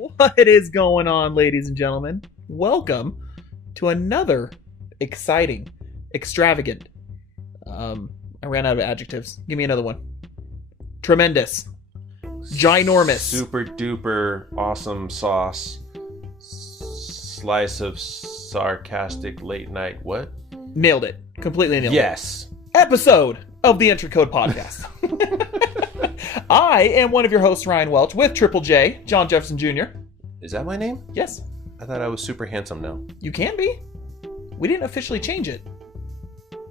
What is going on, ladies and gentlemen? Welcome to another exciting, extravagant, I ran out of adjectives. Give me another one. Tremendous. Ginormous. Super duper awesome sauce. Slice of sarcastic late night. What? Nailed it. Completely nailed it. Yes. Episode of the Entrecode Podcast. I am one of your hosts, Ryan Welch, with Triple J, John Jefferson Jr. Is that my name? Yes. I thought I was super handsome now. You can be. We didn't officially change it.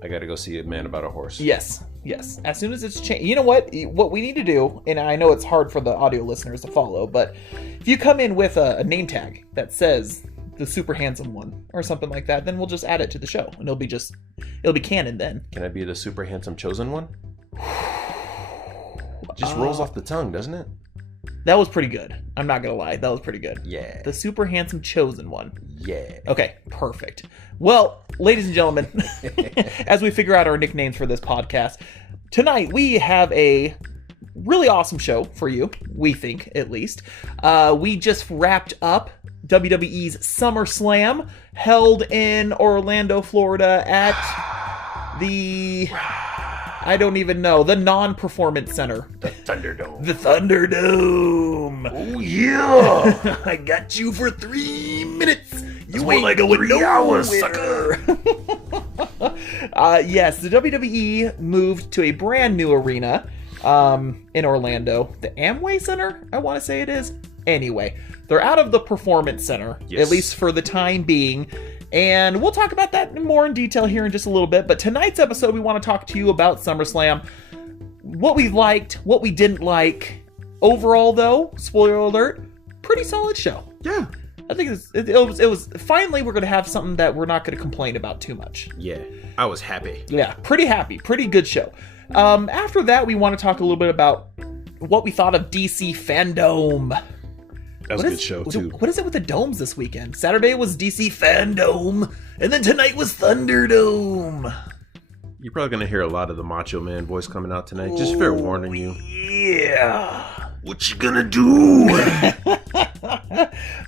I gotta go see a man about a horse. Yes. Yes. As soon as it's changed. You know what? What we need to do, and I know it's hard for the audio listeners to follow, but if you come in with a name tag that says the super handsome one or something like that, then we'll just add it to the show and it'll be canon then. Can I be the super handsome chosen one? Just rolls off the tongue, doesn't it? That was pretty good. I'm not gonna lie. That was pretty good. Yeah. The super handsome chosen one. Yeah. Okay, perfect. Well, ladies and gentlemen, as we figure out our nicknames for this podcast, tonight we have a really awesome show for you, we think, at least. We just wrapped up WWE's Summerslam, held in Orlando, Florida at the... I don't even know. The non-performance center. The Thunderdome. The Thunderdome. Oh, yeah. I got you for 3 minutes. You ain't going 3 hours, sucker. Yes, the WWE moved to a brand new arena in Orlando. The Amway Center, I want to say it is. Anyway, they're out of the Performance Center, yes, at least for the time being. And we'll talk about that more in detail here in just a little bit. But tonight's episode, we want to talk to you about SummerSlam. What we liked, what we didn't like. Overall, though, spoiler alert, pretty solid show. Yeah. I think it was finally we're going to have something that we're not going to complain about too much. Yeah, I was happy. Yeah, pretty happy. Pretty good show. After that, we want to talk a little bit about what we thought of DC Fandome. That was a good show, too. What is it with the domes this weekend? Saturday was DC Fandome, and then tonight was Thunderdome. You're probably going to hear a lot of the Macho Man voice coming out tonight. Just fair warning you. Yeah. What you gonna do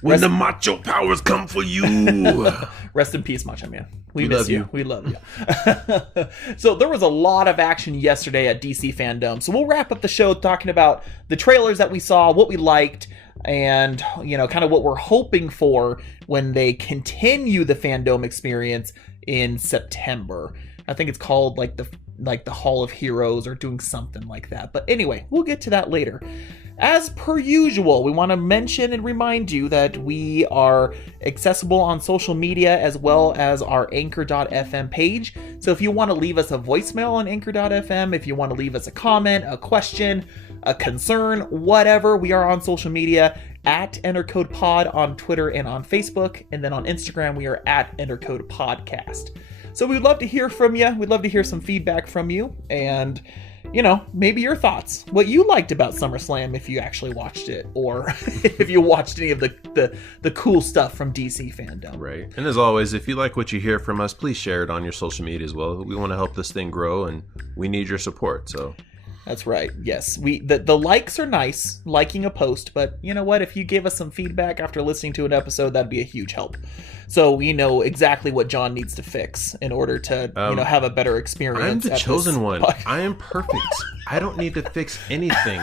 when the macho powers come for you? Rest in peace, Macho Man. We miss love you. We love you. So there was a lot of action yesterday at DC Fandome. So we'll wrap up the show talking about the trailers that we saw, what we liked, and, you know, kind of what we're hoping for when they continue the Fandome experience in September. I think it's called like the Hall of Heroes or doing something like that. But anyway, we'll get to that later. As per usual, we want to mention and remind you that we are accessible on social media as well as our Anchor.fm page. So if you want to leave us a voicemail on Anchor.fm, if you want to leave us a comment, a question, a concern, whatever, we are on social media at EnterCodePod on Twitter and on Facebook. And then on Instagram, we are at EnterCodePodcast. So we'd love to hear from you. We'd love to hear some feedback from you. And, you know, maybe your thoughts. What you liked about SummerSlam if you actually watched it. Or if you watched any of the cool stuff from DC Fandome. Right. And as always, if you like what you hear from us, please share it on your social media as well. We want to help this thing grow, and we need your support. So... That's right. Yes, the likes are nice, liking a post, but you know what? If you give us some feedback after listening to an episode, that'd be a huge help. So we know exactly what John needs to fix in order to have a better experience. I'm the chosen one. I am perfect. I don't need to fix anything.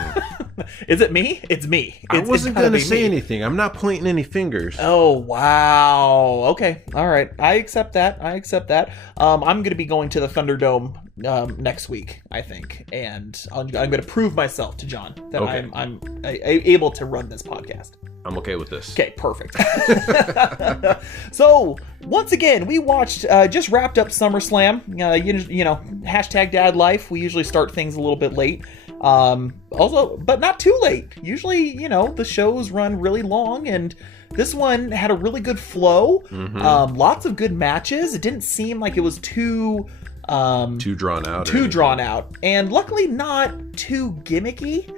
Is it me? It's me. I wasn't going to say anything. I'm not pointing any fingers. Oh, wow. Okay. All right. I accept that. I'm going to be going to the Thunderdome next week, I think, and I'm going to prove myself to John that I'm able to run this podcast. I'm okay with this. Okay, perfect. So once again, we watched, just wrapped up SummerSlam. You know, hashtag Dad Life. We usually start things a little bit late. Also, but not too late. Usually, you know, the shows run really long, and this one had a really good flow. Mm-hmm. Lots of good matches. It didn't seem like it was too drawn out. And luckily not too gimmicky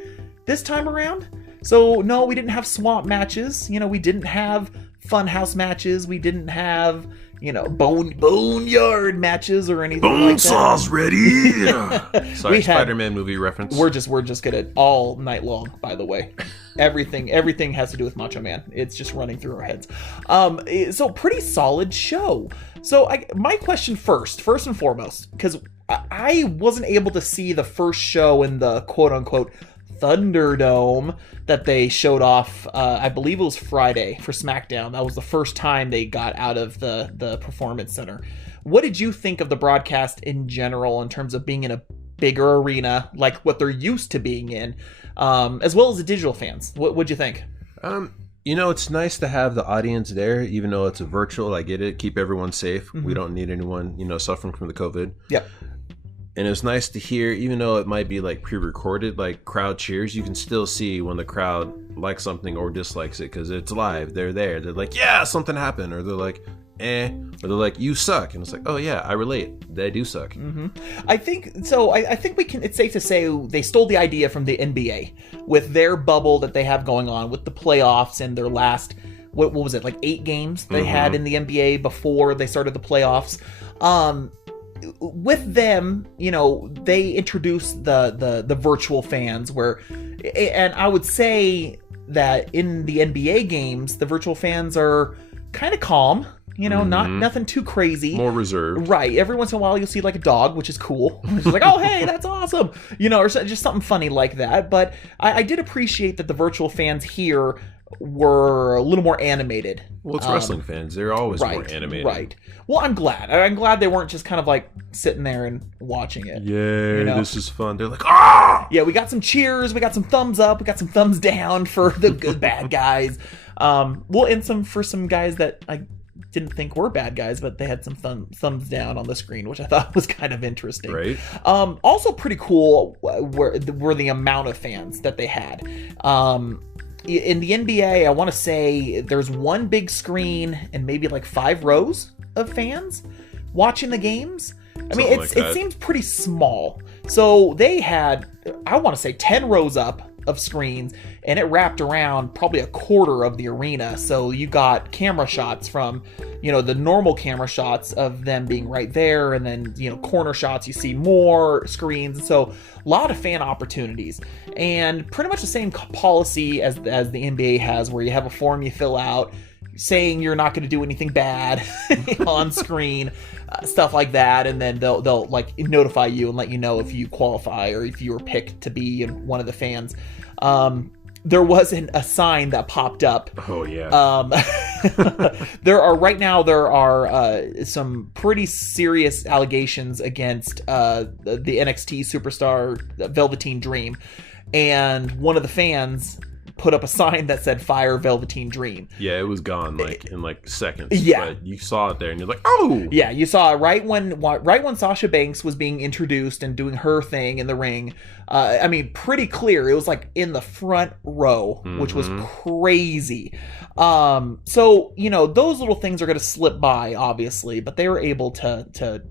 this time around. So no, we didn't have swamp matches. You know, we didn't have funhouse matches. We didn't have, boneyard matches or anything like that. Bonesaw's ready. Sorry, Spider-Man movie reference. We're just gonna all night long. By the way, everything has to do with Macho Man. It's just running through our heads. So pretty solid show. So my question first and foremost, because I wasn't able to see the first show in the quote unquote Thunderdome that they showed off, I believe it was Friday for SmackDown. That was the first time they got out of the Performance Center. What did you think of the broadcast in general in terms of being in a bigger arena, like what they're used to being in, as well as the digital fans? What'd you think? It's nice to have the audience there, even though it's a virtual. I get it. Keep everyone safe. Mm-hmm. We don't need anyone, suffering from the COVID. Yep. And it's nice to hear, even though it might be like pre-recorded, like crowd cheers, you can still see when the crowd likes something or dislikes it because it's live. They're there. They're like, yeah, something happened. Or they're like, eh. Or they're like, you suck. And it's like, oh yeah, I relate. They do suck. Mm-hmm. I think so. I think it's safe to say they stole the idea from the NBA with their bubble that they have going on with the playoffs and their last, what was it, like 8 games they had in the NBA before they started the playoffs. With them, they introduced the virtual fans and I would say that in the NBA games, the virtual fans are kind of calm, nothing too crazy. More reserved. Right. Every once in a while you'll see like a dog, which is cool. It's like, oh, hey, that's awesome. Or just something funny like that. But I did appreciate that the virtual fans here were a little more animated. Well, it's wrestling fans. They're always more animated. Right. Well, I'm glad they weren't just kind of like sitting there and watching it. Yeah, this is fun. They're like, ah! Yeah, we got some cheers. We got some thumbs up. We got some thumbs down for the good bad guys. And for some guys that I didn't think were bad guys, but they had some thumbs down on the screen, which I thought was kind of interesting. Right. Also pretty cool were the amount of fans that they had. In the NBA, I want to say there's one big screen and maybe like 5 rows of fans watching the games. I mean, it seems pretty small. So they had, I want to say 10 rows up of screens, and it wrapped around probably a quarter of the arena. So you got camera shots from, the normal camera shots of them being right there, and then, corner shots, you see more screens. So a lot of fan opportunities, and pretty much the same policy as the NBA has, where you have a form you fill out saying you're not going to do anything bad on screen, stuff like that, and then they'll like notify you and let you know if you qualify or if you were picked to be one of the fans. There wasn't a sign that popped up. Oh yeah. There are some pretty serious allegations against the NXT superstar Velveteen Dream, and one of the fans put up a sign that said "Fire Velveteen Dream." Yeah, it was gone in seconds. Yeah, but you saw it there, and you're like, "Oh!" Yeah, you saw it right when Sasha Banks was being introduced and doing her thing in the ring. I mean, pretty clear. It was like in the front row, which was crazy. So those little things are going to slip by, obviously, but they were able to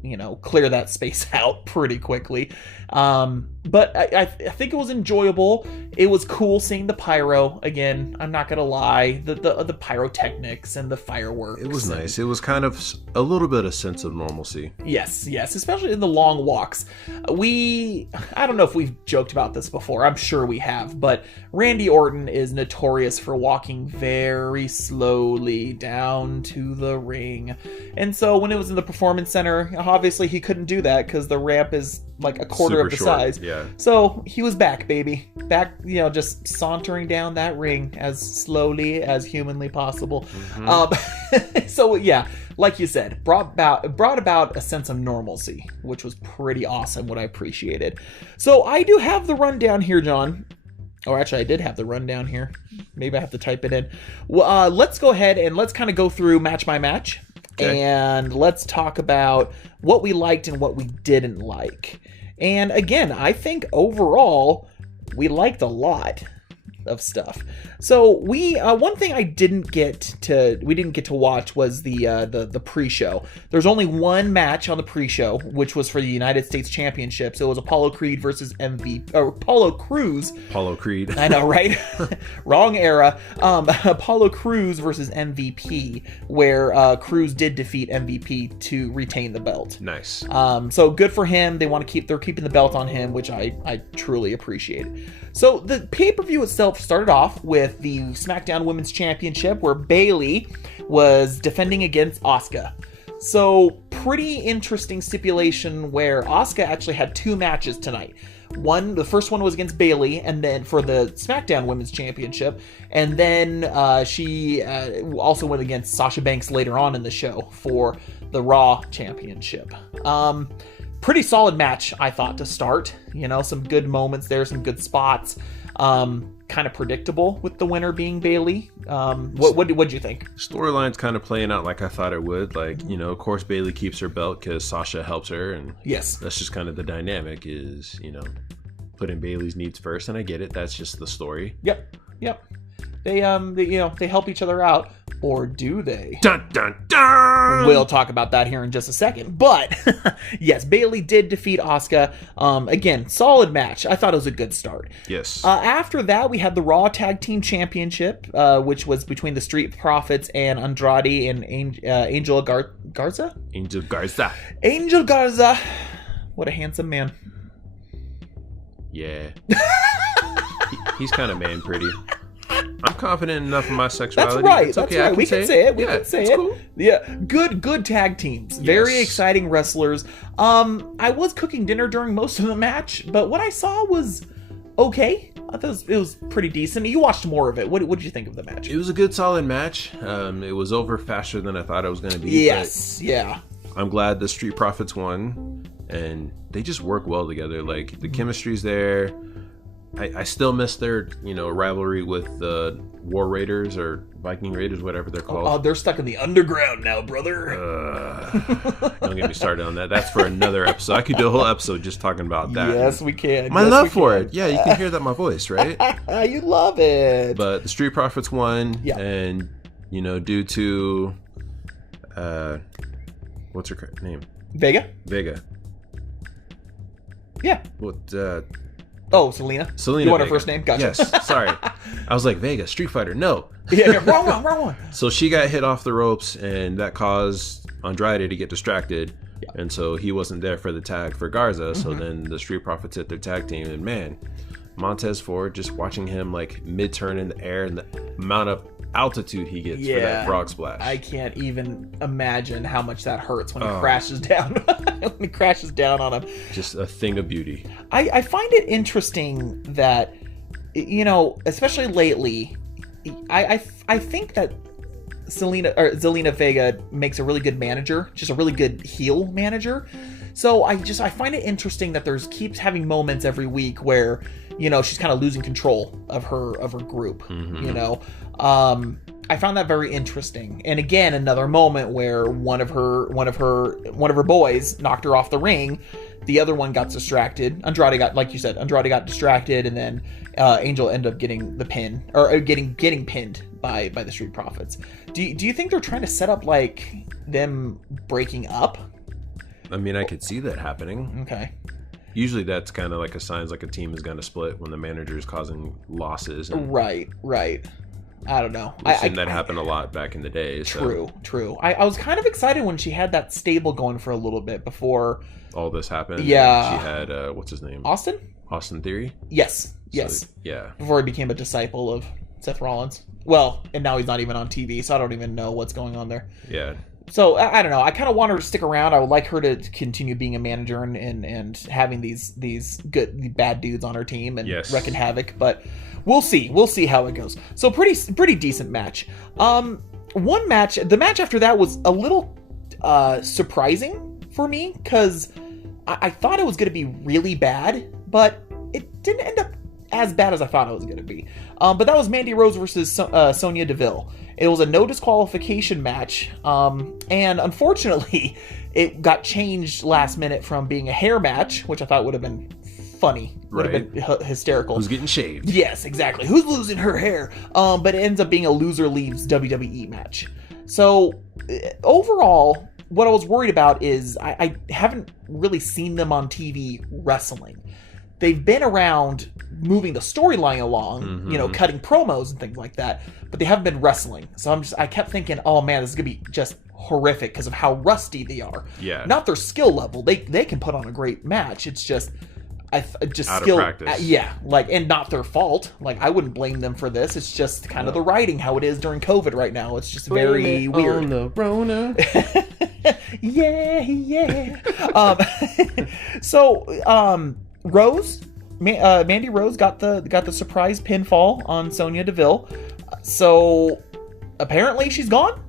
clear that space out pretty quickly. But I think it was enjoyable. It was cool seeing the pyro again. I'm not gonna lie, the pyrotechnics and the fireworks. It was nice. It was kind of a little bit of sense of normalcy. Yes, especially in the long walks. I don't know if we've joked about this before. I'm sure we have, but Randy Orton is notorious for walking very slowly down to the ring, and so when it was in the Performance Center, obviously he couldn't do that because the ramp is like a quarter super of the short size. Yeah. So he was back, baby. Back, just sauntering down that ring as slowly as humanly possible. So yeah, like you said, brought about a sense of normalcy, which was pretty awesome, what I appreciated. So I do have the rundown here, John. Or actually, I did have the rundown here. Maybe I have to type it in. Well, let's go ahead and let's kind of go through match by match. Okay. And let's talk about what we liked and what we didn't like. And again, I think overall, we liked a lot. of stuff. So we one thing we didn't get to watch was the pre-show. There's only one match on the pre-show, which was for the United States Championship. So it was Apollo Creed versus Apollo Crews. Apollo Creed. I know, right? Wrong era. Apollo Crews versus MVP, where Crews did defeat MVP to retain the belt. Nice. So good for him. They're keeping the belt on him, which I truly appreciate. So the pay-per-view itself started off with the SmackDown Women's Championship, where Bayley was defending against Asuka. So pretty interesting stipulation where Asuka actually had two matches tonight. The first one was against Bayley, and then for the SmackDown Women's Championship, and then she also went against Sasha Banks later on in the show for the Raw Championship. Pretty solid match, I thought, to start. Some good moments there, some good spots. Kind of predictable with the winner being Bayley. What'd you think? Storyline's kind of playing out like I thought it would. Of course, Bayley keeps her belt because Sasha helps her, and yes, that's just kind of the dynamic. Is putting Bayley's needs first, and I get it. That's just the story. Yep. They help each other out, or do they? Dun dun dun! We'll talk about that here in just a second. But yes, Bayley did defeat Asuka. Again, solid match. I thought it was a good start. Yes. After that, we had the Raw Tag Team Championship, which was between the Street Profits and Andrade and Angel Garza. Angel Garza. Angel Garza. What a handsome man. Yeah. He's kind of man pretty. I'm confident enough in my sexuality. That's right. It's That's okay. right. We can say it. We can say it. Cool. Yeah. Good tag teams. Very exciting wrestlers. I was cooking dinner during most of the match, but what I saw was okay. I thought it was pretty decent. You watched more of it. What did you think of the match? It was a good, solid match. It was over faster than I thought it was going to be. Yes. Yeah. I'm glad the Street Profits won, and they just work well together. The chemistry's there. I still miss their, rivalry with the War Raiders or Viking Raiders, whatever they're called. Oh, they're stuck in the underground now, brother. Don't get me started on that. That's for another episode. I could do a whole episode just talking about that. Yes, we can. My love for it. Yeah, you can hear that in my voice, right? You love it. But the Street Profits won, and, due to, what's her name? Vega. Yeah. Oh, Selena. You want her first name? Gotcha. Yes, sorry. I was like, Vega, Street Fighter. No. Yeah, wrong one. So she got hit off the ropes, and that caused Andrade to get distracted. Yeah. And so he wasn't there for the tag for Garza. So then the Street Profits hit their tag team. And man, Montez Ford, just watching him mid-turn in the air and the amount of altitude he gets for that frog splash. I can't even imagine how much that hurts when he crashes down. When he crashes down on him. Just a thing of beauty. I find it interesting that, especially lately, I think that Zelina Vega makes a really good manager, just a really good heel manager. So I find it interesting that keeps having moments every week where, she's kind of losing control of her group. I found that very interesting. And again, another moment where one of her boys knocked her off the ring. The other one got distracted. Andrade got distracted, and then Angel ended up getting the pin, or getting pinned by the Street Profits. Do you think they're trying to set up them breaking up? I mean, I could see that happening. Okay. Usually that's kind of a sign a team is going to split when the manager is causing losses. Right. I don't know. We've seen that happen a lot back in the day. True. I was kind of excited when she had that stable going for a little bit before all this happened. Yeah. She had, what's his name? Austin Theory? Yes. Yeah. Before he became a disciple of Seth Rollins. Well, and now he's not even on TV, so I don't even know what's going on there. Yeah. So, I don't know. I kind of want her to stick around. I would like her to continue being a manager and having these bad dudes on her team and wrecking havoc. But we'll see. We'll see how it goes. So, pretty decent match. The match after that was a little surprising for me because I thought it was going to be really bad, but it didn't end up as bad as I thought it was going to be. But that was Mandy Rose versus Sonya Deville. It was a no disqualification match, and unfortunately, it got changed last minute from being a hair match, which I thought would have been funny. Would have been hysterical. Who's getting shaved? Yes, exactly. Who's losing her hair? But it ends up being a loser leaves WWE match. So overall, what I was worried about is I haven't really seen them on TV wrestling. They've been around moving the storyline along, cutting promos and things like that, but they haven't been wrestling. So I kept thinking, oh man, this is gonna be just horrific because of how rusty they are. Yeah. Not their skill level. They can put on a great match. It's just just out skill. Of practice. Yeah, and not their fault. I wouldn't blame them for this. It's just kind of the writing, how it is during COVID right now. It's just very weird. On the Rona. yeah. Rose, Mandy Rose got the surprise pinfall on Sonya Deville. So apparently she's gone.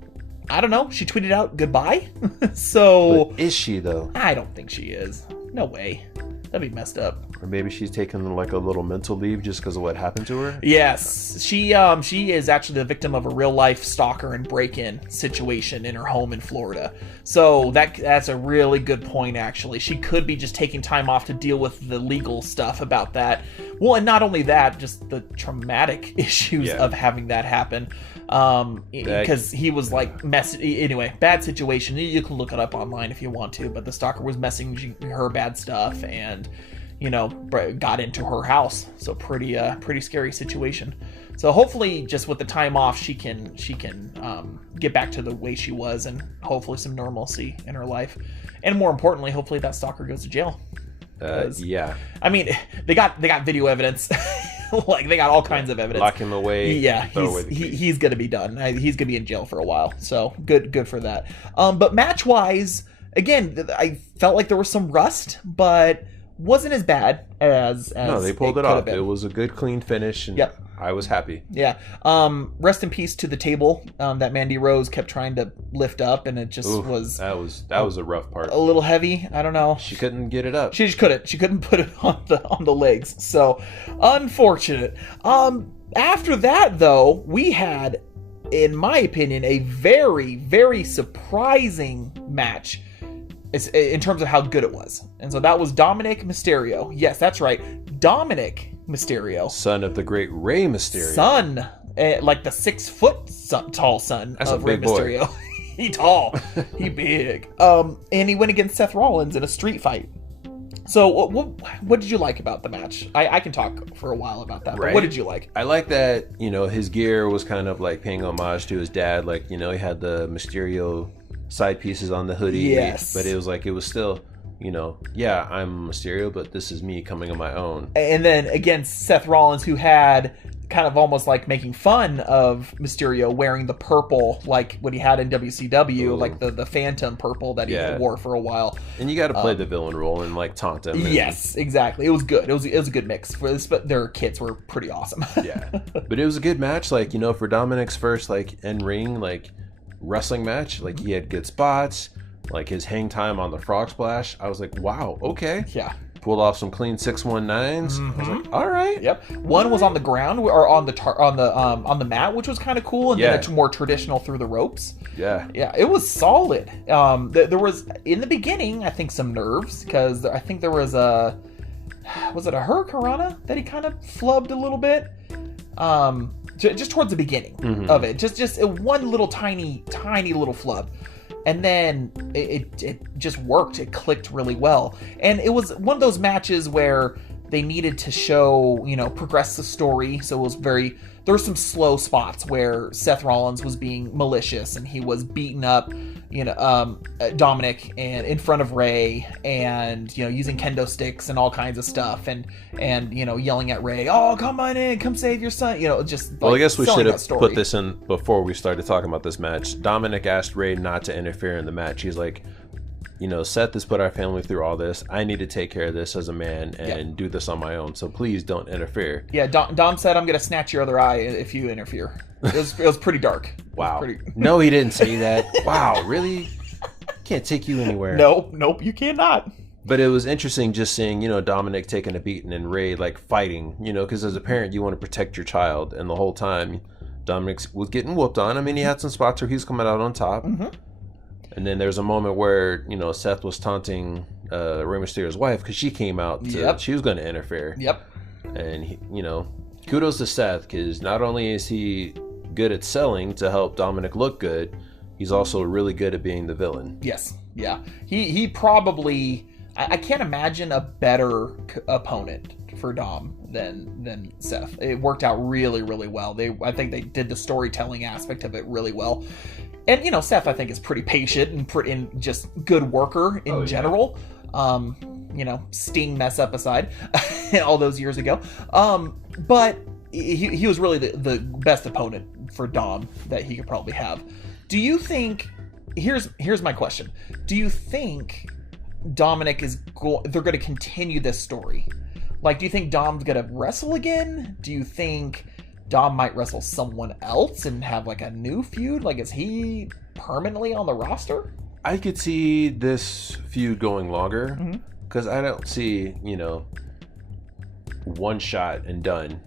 I don't know. She tweeted out goodbye. So but is she though? I don't think she is. No way. That'd be messed up. Or maybe she's taking a little mental leave just because of what happened to her. Yes, she is actually the victim of a real life stalker and break-in situation in her home in Florida. So that's a really good point. Actually, she could be just taking time off to deal with the legal stuff about that. Well, and not only that, just the traumatic issues of having that happen. Because he was anyway, bad situation. You can look it up online if you want to, but the stalker was messaging her bad stuff and got into her house. So pretty scary situation. So hopefully just with the time off she can get back to the way she was and hopefully some normalcy in her life. And more importantly, hopefully that stalker goes to jail. Yeah. I mean, they got video evidence. They got all kinds of evidence. Lock him away. Yeah, he's gonna be done. He's gonna be in jail for a while. So good for that. But match wise, again, I felt like there was some rust, but wasn't as bad as no, they pulled it off. It was a good clean finish, and I was happy. Yeah. Rest in peace to the table that Mandy Rose kept trying to lift up, and it just was that was a rough part. A little heavy. I don't know. She couldn't get it up. She just couldn't. She couldn't put it on the legs. So unfortunate. After that, though, we had, in my opinion, a very, very surprising match in terms of how good it was. And so that was Dominic Mysterio. Yes, that's right. Dominic Mysterio. Son of the great Rey Mysterio. Son. Like the 6 foot tall son of Rey Mysterio. He tall. He big. And he went against Seth Rollins in a street fight. So what did you like about the match? I can talk for a while about that, but what did you like? I like that, his gear was kind of like paying homage to his dad. Like, he had the Mysterio side pieces on the hoodie. Yes. But it was still, I'm Mysterio, but this is me coming on my own. And then against Seth Rollins, who had kind of almost like making fun of Mysterio wearing the purple, like what he had in WCW, like the Phantom purple that he wore for a while. And you got to play the villain role and taunt him. Yes, exactly. It was good. It was a good mix for this, but their kits were pretty awesome. Yeah, but it was a good match. For Dominic's first in ring wrestling match, he had good spots. His hang time on the frog splash, I was like, wow, okay. Yeah. Pulled off some clean 619s. I was like, all right. Yep. One was on the ground or on the mat, which was kind of cool, and then it's more traditional through the ropes. Yeah. Yeah, it was solid. There was in the beginning, I think, some nerves because I think there was a Hurricanrana that he kind of flubbed a little bit. Just towards the beginning of it, just one little tiny little flub, and then it just worked. It clicked really well, and it was one of those matches where they needed to show, progress the story. So it was there were some slow spots where Seth Rollins was being malicious and he was beating up, Dominic and in front of Rey, and using kendo sticks and all kinds of stuff, and yelling at Rey, "Oh, come on in, come save your son." Just well, I guess we should have put this in before we started talking about this match. Dominic asked Rey not to interfere in the match. He's like, Seth has put our family through all this. I need to take care of this as a man and do this on my own. So please don't interfere. Yeah, Dom said, "I'm going to snatch your other eye if you interfere." It was pretty dark. Wow. No, he didn't say that. Wow, really? Can't take you anywhere. Nope, you cannot. But it was interesting just seeing, Dominic taking a beating and Rey fighting, because as a parent you want to protect your child, and the whole time Dominic was getting whooped on. I mean, he had some spots where he was coming out on top. Mm-hmm. And then there's a moment where, Seth was taunting Rey Mysterio's wife, because she came out to, she was going to interfere. Yep. And he, kudos to Seth, because not only is he good at selling to help Dominic look good, he's also really good at being the villain. Yes. Yeah. He probably, I can't imagine a better opponent for Dom than Seth. It worked out really, really well. I think they did the storytelling aspect of it really well. And Seth, I think, is pretty patient and just good worker in general. Sting mess up aside, all those years ago. But he was really the best opponent for Dom that he could probably have. Do you think? Here's my question. Do you think Dominic they're going to continue this story? Like, do you think Dom's going to wrestle again? Do you think Dom might wrestle someone else and have like a new feud? Like, is he permanently on the roster? I could see this feud going longer, because I don't see, one shot and done.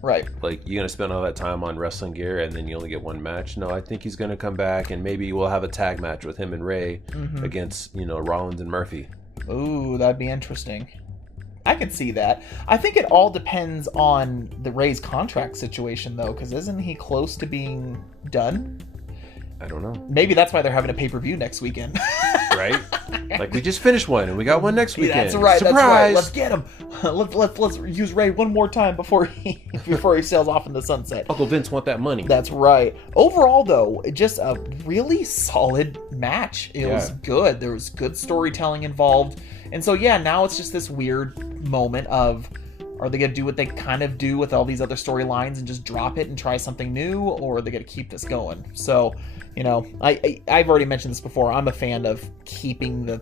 Right. Like, you're going to spend all that time on wrestling gear and then you only get one match. No, I think he's going to come back, and maybe we'll have a tag match with him and Ray against, Rollins and Murphy. Ooh, that'd be interesting. I could see that. I think it all depends on the Ray's contract situation, though, because isn't he close to being done? I don't know. Maybe that's why they're having a pay-per-view next weekend. Right? Like, we just finished one, and we got one next weekend. That's right. Surprise! That's right. Let's get him. Let's use Ray one more time before he sails off in the sunset. Uncle Vince want that money. That's right. Overall, though, just a really solid match. It was good. There was good storytelling involved. And so, now it's just this weird moment of, are they going to do what they kind of do with all these other storylines and just drop it and try something new, or are they going to keep this going? So, I've already mentioned this before. I'm a fan of keeping the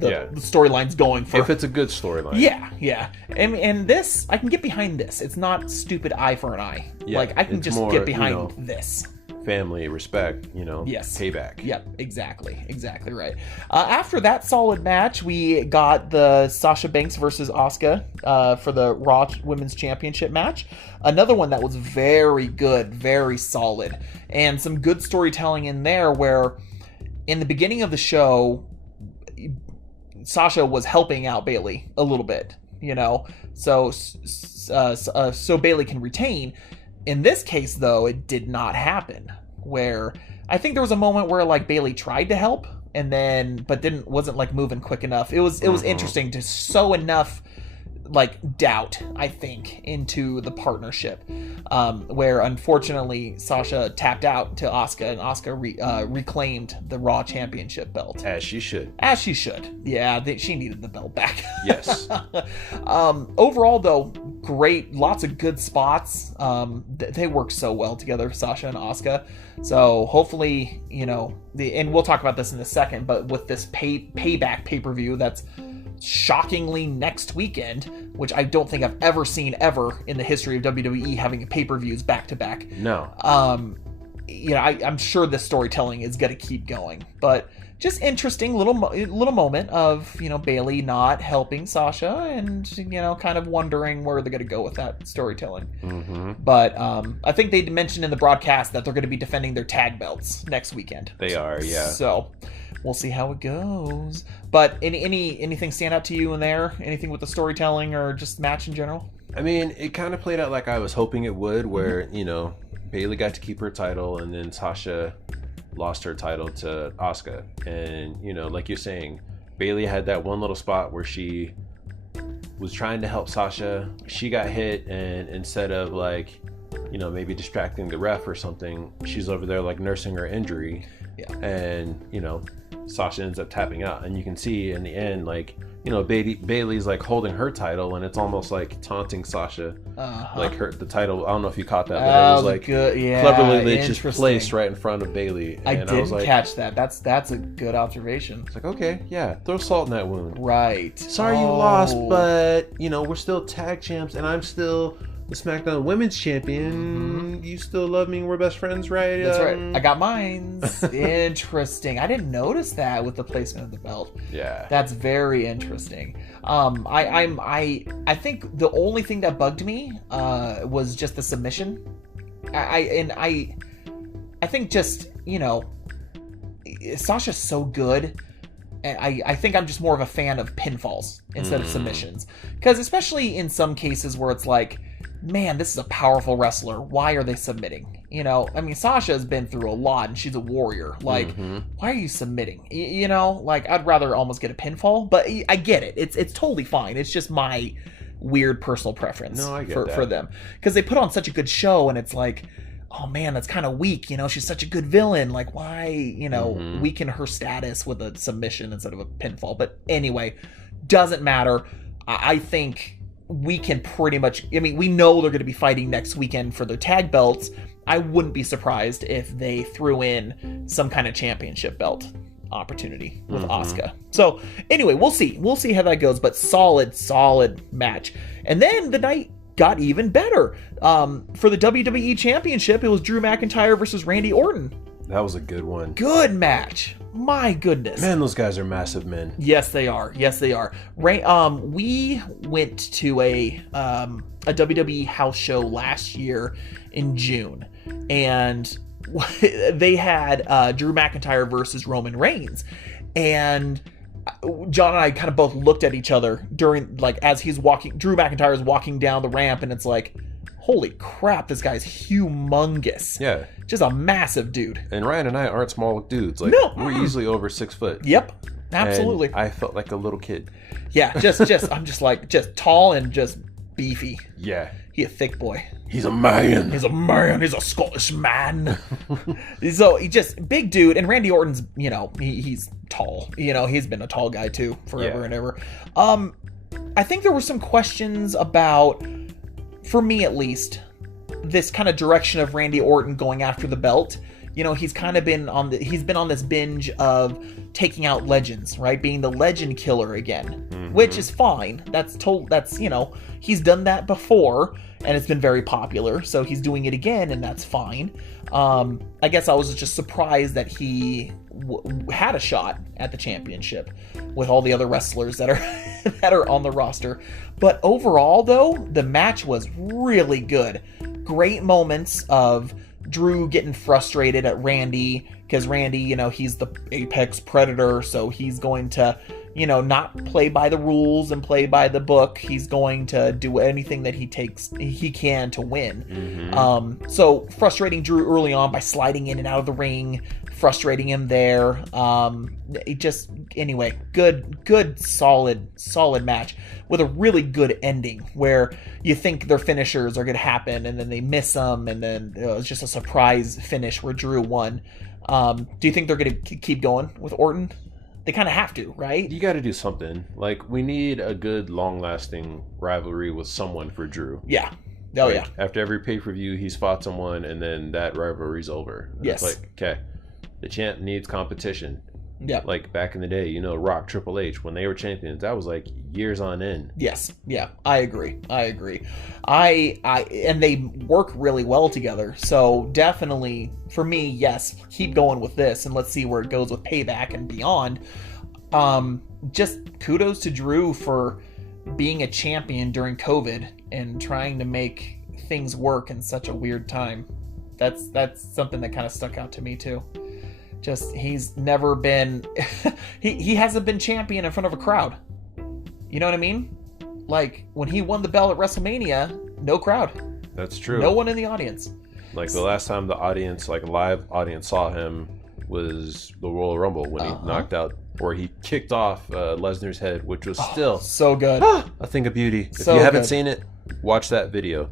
storylines going for, if it's a good storyline. Yeah. And this, I can get behind this. It's not stupid eye for an eye. Yeah, like, I can just more, get behind this. Family, respect, yes. Payback. Yep, exactly right. After that solid match, we got the Sasha Banks versus Asuka for the Raw Women's Championship match. Another one that was very good, very solid, and some good storytelling in there where in the beginning of the show, Sasha was helping out Bayley a little bit, so Bayley can retain. In this case, though, it did not happen, where I think there was a moment where like Bayley tried to help but wasn't like moving quick enough. It was interesting to sow enough like doubt, I think, into the partnership, where unfortunately Sasha tapped out to Asuka, and Asuka reclaimed the Raw Championship belt. As she should. Yeah, she needed the belt back. Yes. Overall, though, great. Lots of good spots. They work so well together, Sasha and Asuka. So hopefully, and we'll talk about this in a second, but with this payback pay-per-view that's shockingly next weekend, which I don't think I've ever seen in the history of WWE having pay-per-views back-to-back. No. I'm sure the storytelling is going to keep going, but just interesting little moment of, Bayley not helping Sasha and, kind of wondering where they're going to go with that storytelling. Mm-hmm. But I think they mentioned in the broadcast that they're going to be defending their tag belts next weekend. They are, yeah. So we'll see how it goes. But anything stand out to you in there? Anything with the storytelling or just match in general? I mean, it kind of played out like I was hoping it would, where, Bayley got to keep her title, and then Sasha lost her title to Asuka. And, like you're saying, Bayley had that one little spot where she was trying to help Sasha. She got hit, and instead of like, maybe distracting the ref or something, she's over there like nursing her injury. Yeah. And, Sasha ends up tapping out, and you can see in the end, like, Bayley's like holding her title, and it's almost like taunting Sasha, like the title. I don't know if you caught that, but it was like good. Yeah, cleverly just placed right in front of Bayley. And I didn't like, catch that. That's a good observation. It's like, okay, yeah, throw salt in that wound. Right. Sorry you lost, but we're still tag champs, and I'm still the SmackDown Women's Champion. You still love me, and we're best friends, right? That's right. I got mine. Interesting. I didn't notice that with the placement of the belt. Yeah. That's very interesting. I think the only thing that bugged me was just the submission. I think just, Sasha's so good I think I'm just more of a fan of pinfalls instead of submissions. Because especially in some cases where it's like, man, this is a powerful wrestler. Why are they submitting? You know, I mean, Sasha has been through a lot and she's a warrior. Like, why are you submitting? You know, like, I'd rather almost get a pinfall, but I get it. It's totally fine. It's just my weird personal preference for them. Because they put on such a good show and it's like, oh man, that's kind of weak. You know, she's such a good villain. Like, why, you know, weaken her status with a submission instead of a pinfall? But anyway, doesn't matter. I think we can pretty much, I mean, we know they're going to be fighting next weekend for their tag belts. I wouldn't be surprised if they threw in some kind of championship belt opportunity with Asuka. So anyway, we'll see how that goes, but solid match. And then the night got even better. For the WWE Championship, it was Drew McIntyre versus Randy Orton. That was a good one. Good match. My goodness. Man, those guys are massive men. Yes, they are. We went to a WWE house show last year in June, and they had Drew McIntyre versus Roman Reigns, and John and I kind of both looked at each other during, like, as he's walking, Drew McIntyre is walking down the ramp, and it's like, holy crap, this guy's humongous. Yeah. Just a massive dude. And Ryan and I aren't small dudes. Like, no. We're easily over 6 foot. Yep. Absolutely. And I felt like a little kid. Yeah, I'm just like, just tall and just beefy. Yeah. He a thick boy. He's a man. He's a Scottish man. So he just big dude, and Randy Orton's, you know, he's tall. You know, he's been a tall guy too forever and ever. I think there were some questions about, for me at least, this kind of direction of Randy Orton going after the belt. You know, he's kind of been on this binge of taking out legends, right? Being the legend killer again, which is fine. That's you know, he's done that before and it's been very popular. So he's doing it again, and that's fine. I guess I was just surprised that he had a shot at the championship with all the other wrestlers that are that are on the roster. But overall, though, the match was really good. Great moments of Drew getting frustrated at Randy, because Randy, you know, he's the apex predator, so he's going to, you know, not play by the rules and play by the book. He's going to do anything that he can to win. So frustrating Drew early on by sliding in and out of the ring, frustrating him there. Anyway, good, solid match with a really good ending where you think their finishers are going to happen and then they miss them, and then it's just a surprise finish where Drew won. Do you think they're going to keep going with Orton? They kind of have to, right? You got to do something. Like, we need a good, long-lasting rivalry with someone for Drew. Yeah. Oh, like, yeah. After every pay-per-view, he's fought someone, and then that rivalry's over. And yes. It's like, okay, the champ needs competition. Yeah. Like, back in the day, you know, Rock, Triple H, when they were champions, that was, like, years on end. Yes. Yeah. I agree. And they work really well together. So definitely, for me, yes, keep going with this, and let's see where it goes with Payback and beyond. Just kudos to Drew for being a champion during COVID and trying to make things work in such a weird time. That's something that kind of stuck out to me too. Just, he's never been he hasn't been champion in front of a crowd. You know what I mean? Like, when he won the belt at WrestleMania, no crowd. That's true. No one in the audience. Like, the last time the audience, like live audience, saw him was the Royal Rumble when he knocked out, or he kicked off Lesnar's head, which was still so good. A thing of beauty. If you haven't seen it, watch that video.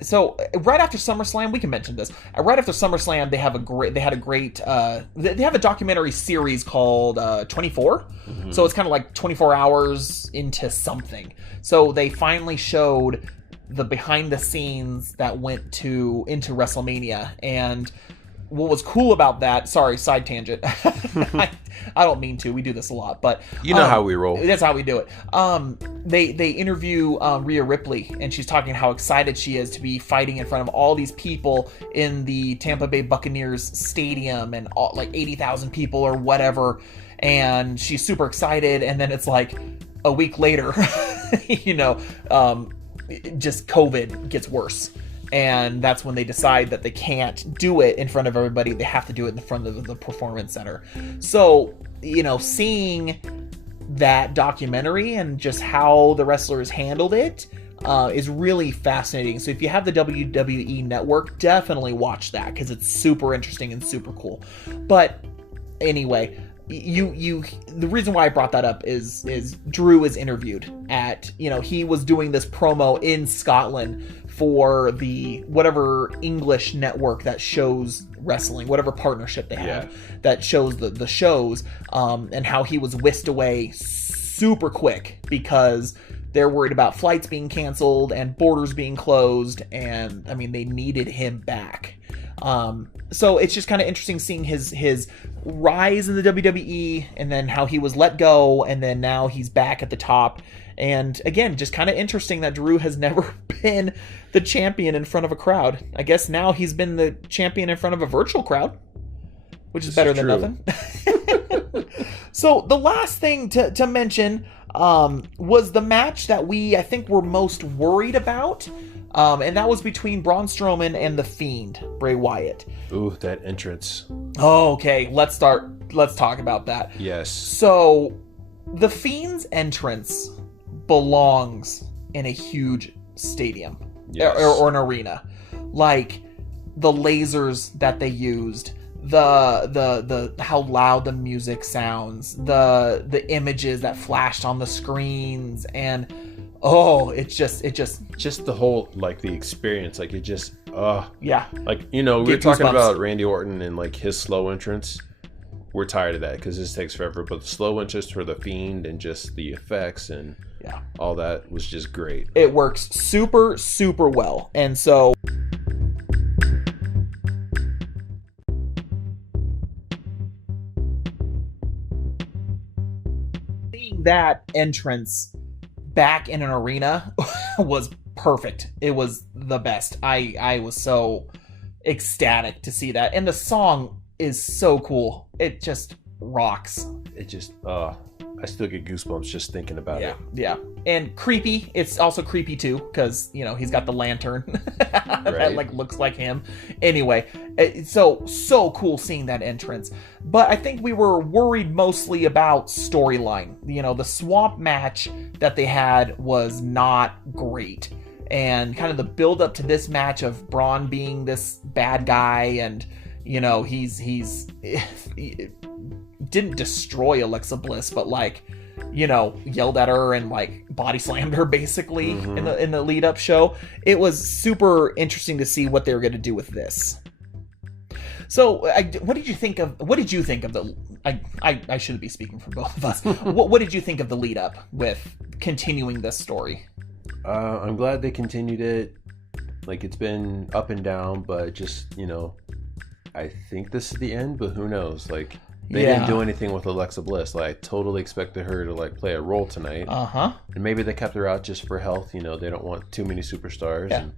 So right after SummerSlam, we can mention this. Right after SummerSlam, they have a documentary series called 24. So it's kind of like 24 hours into something. So they finally showed the behind the scenes that went into WrestleMania, and what was cool about that, sorry, side tangent. I don't mean to. We do this a lot, but you know how we roll. That's how we do it. They interview Rhea Ripley, and she's talking how excited she is to be fighting in front of all these people in the Tampa Bay Buccaneers stadium, and all, like 80,000 people or whatever. And she's super excited, and then it's like a week later, you know, just COVID gets worse. And that's when they decide that they can't do it in front of everybody. They have to do it in front of the Performance Center. So seeing that documentary and just how the wrestlers handled it is really fascinating. So if you have the WWE Network, definitely watch that, because it's super interesting and super cool. But anyway, the reason why I brought that up is Drew is interviewed at, he was doing this promo in Scotland for the whatever English network that shows wrestling, whatever partnership they have that shows the shows, and how he was whisked away super quick because they're worried about flights being canceled and borders being closed, and they needed him back. So it's just kind of interesting seeing his rise in the WWE, and then how he was let go, and then now he's back at the top. And again, just kind of interesting that Drew has never been the champion in front of a crowd. I guess now he's been the champion in front of a virtual crowd, which is better than nothing. So the last thing to mention was the match that I think were most worried about. And that was between Braun Strowman and The Fiend, Bray Wyatt. Ooh, that entrance. Oh, okay. Let's talk about that. Yes. So, The Fiend's entrance belongs in a huge stadium. Yes. Or an arena. Like, the lasers that they used, the how loud the music sounds, the images that flashed on the screens, and it's just the whole, like, the experience, like, it just yeah, like, we were talking about Randy Orton and, like, his slow entrance. We're tired of that because this takes forever, but the slow entrance for The Fiend and just the effects and all that was just great. It works super, super well. And so seeing that entrance back in an arena was perfect. It was the best. I was so ecstatic to see that. And the song is so cool. It just rocks. It just I still get goosebumps just thinking about it. Yeah. And creepy. It's also creepy too, because he's got the lantern that like looks like him. Anyway, it's so cool seeing that entrance. But I think we were worried mostly about storyline. The swamp match that they had was not great. And kind of the build up to this match of Braun being this bad guy, and he's didn't destroy Alexa Bliss, but like, yelled at her and like body slammed her basically in the lead up show. It was super interesting to see what they were going to do with this. So, what did you think of the? I shouldn't be speaking for both of us. What did you think of the lead up with continuing this story? I'm glad they continued it. Like, it's been up and down, but just I think this is the end, but who knows? Like, they didn't do anything with Alexa Bliss. Like, I totally expected her to like play a role tonight. And maybe they kept her out just for health. They don't want too many superstars. Yeah. And